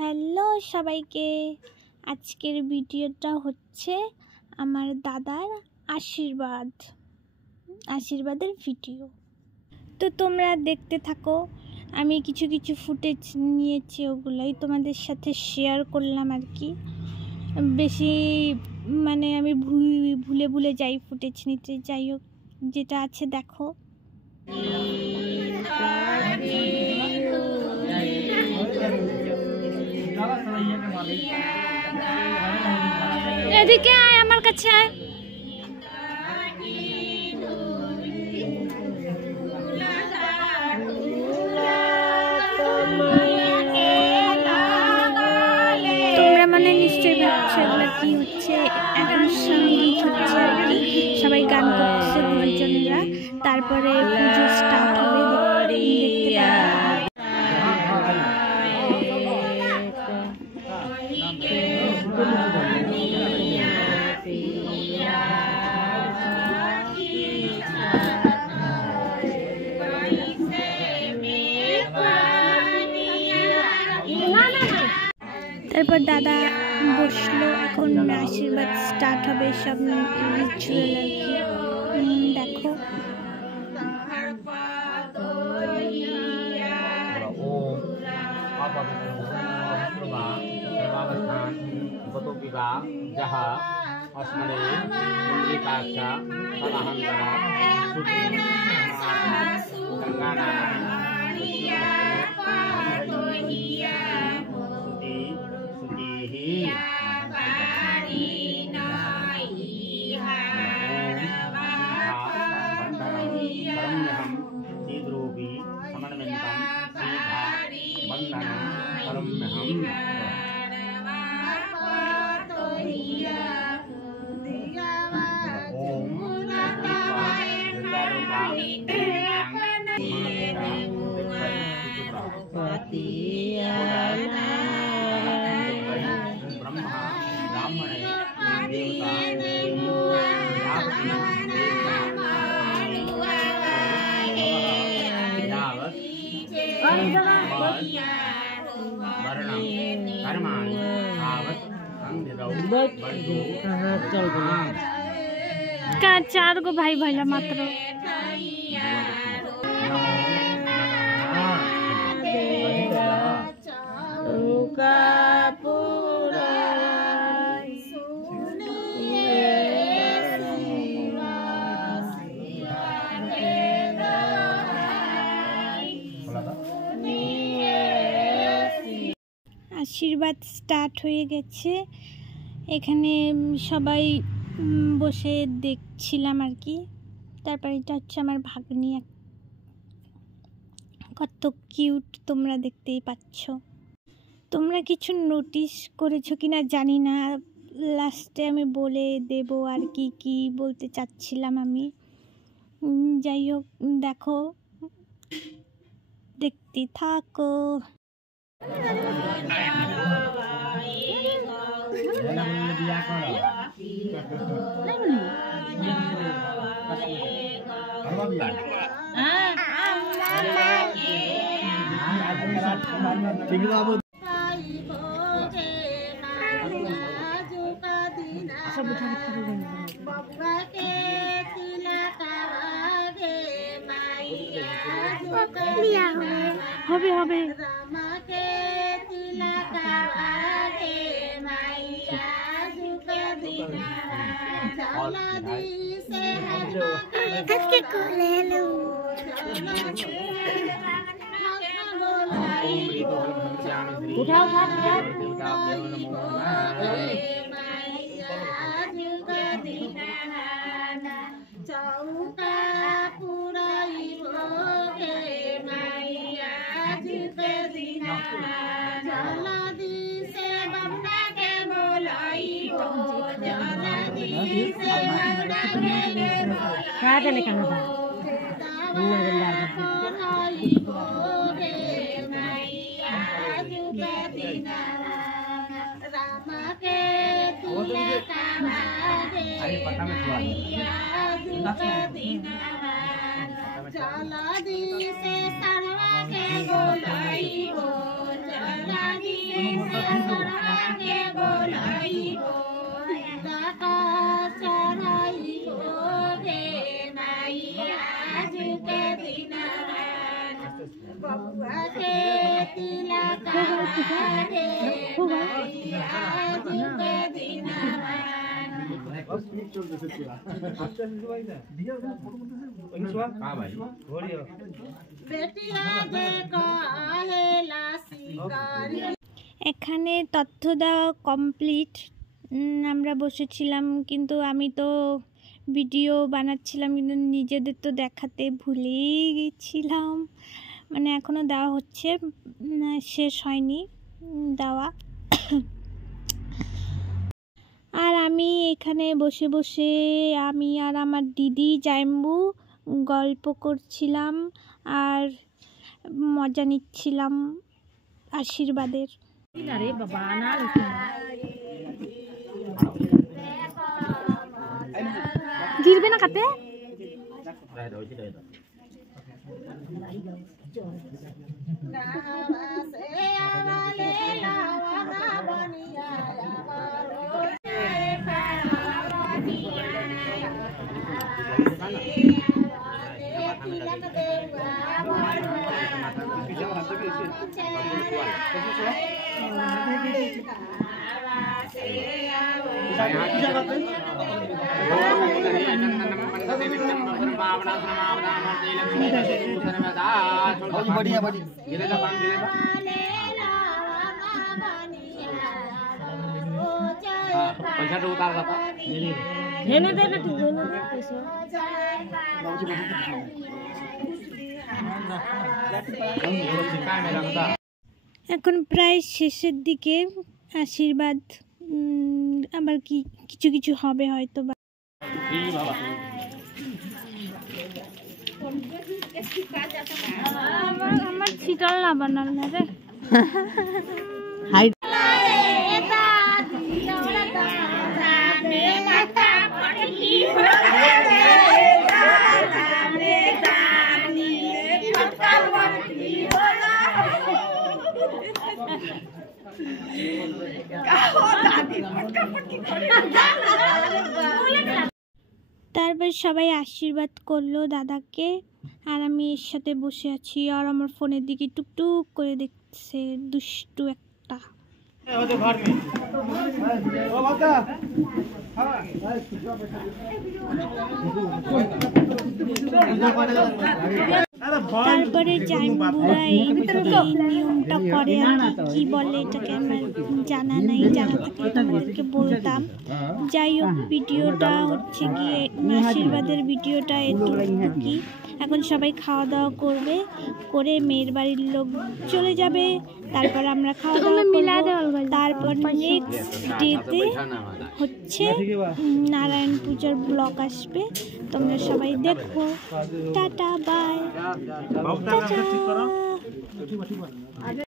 হ্যালো সবাইকে, আজকের ভিডিওটা হচ্ছে আমার দাদার আশীর্বাদের ভিডিও। তো তোমরা দেখতে থাকো। আমি কিছু কিছু ফুটেজ নিয়েছি, ওগুলাই তোমাদের সাথে শেয়ার করলাম আর কি। বেশি আমি ভুলে যাই ফুটেজ নিতে। যাই হোক, যেটা আছে দেখো। এদিকে আয়, আমার কাছে আয়। তোমরা নিশ্চয়ই ভাবছো এগুলো কি হচ্ছে। এখন সঙ্গীত হচ্ছে আর কি, সবাই গান করছে গুরুজনেরা। তারপরে পুজো স্টার্ট হবে, দেখতে তারপর দাদা বসলো, এখন আশীর্বাদ স্টার্ট হবে, সব রিচুয়াল আর কি। দেখো चार गो भाई भैया मात्र। আশীর্বাদ স্টার্ট হয়ে গেছে, এখানে সবাই বসে দেখছিলাম আর কি। তারপর এটা হচ্ছে আমার ভাগ্নি, কত কিউট, তোমরা দেখতেই পাচ্ছ। তোমরা কিছু নোটিস করেছো কিনা জানি না, লাস্টে আমি বলে দেব আর কি কি বলতে চাচ্ছিলাম আমি। যাই হোক, দেখো, দেখতে থাকো। হবে হবে उठाओ এখানে তথ্য দেওয়া কমপ্লিট। আমরা বসেছিলাম, কিন্তু আমি তো ভিডিও বানাচ্ছিলাম, কিন্তু নিজেদের তো দেখাতে ভুলেই গেছিলাম। মানে এখনও দেওয়া হচ্ছে, শেষ হয়নি দেওয়া। আর আমি এখানে বসে বসে আমি আর আমার দিদি জাইম্বু গল্প করছিলাম আর মজা নিচ্ছিলাম আশীর্বাদের। গিরবে না কাতে? এখন প্রায় শেষের দিকে। আশীর্বাদ আবার কি কিছু কিছু হবে হয়তো বা। আমার ছিটাল না বানাল না রে। তারপর সবাই আশীর্বাদ করলো দাদাকে, আর আমি এর সাথে বসে আছি আর আমার ফোনের দিকে টুকটুক করে দেখছে দুষ্টু একটা। তারপরে জাইম্বুরা এই নিয়মটা করে আর কি বলে এটাকে আমার জানা নাই, জানা থাকলে তোমাদেরকে বলতাম। যাই হোক, ভিডিওটা হচ্ছে গিয়ে আশীর্বাদের ভিডিওটা এটুকুই। এখন সবাই খাওয়া দাওয়া করবে, করে মেয়ের বাড়ির লোক চলে যাবে, তারপর আমরা খাওয়া দাওয়া করবো। তারপর নেক্সট ডেতে হচ্ছে নারায়ণ পূজার ব্লগ আসবে, তোমরা সবাই দেখো। Tata, by.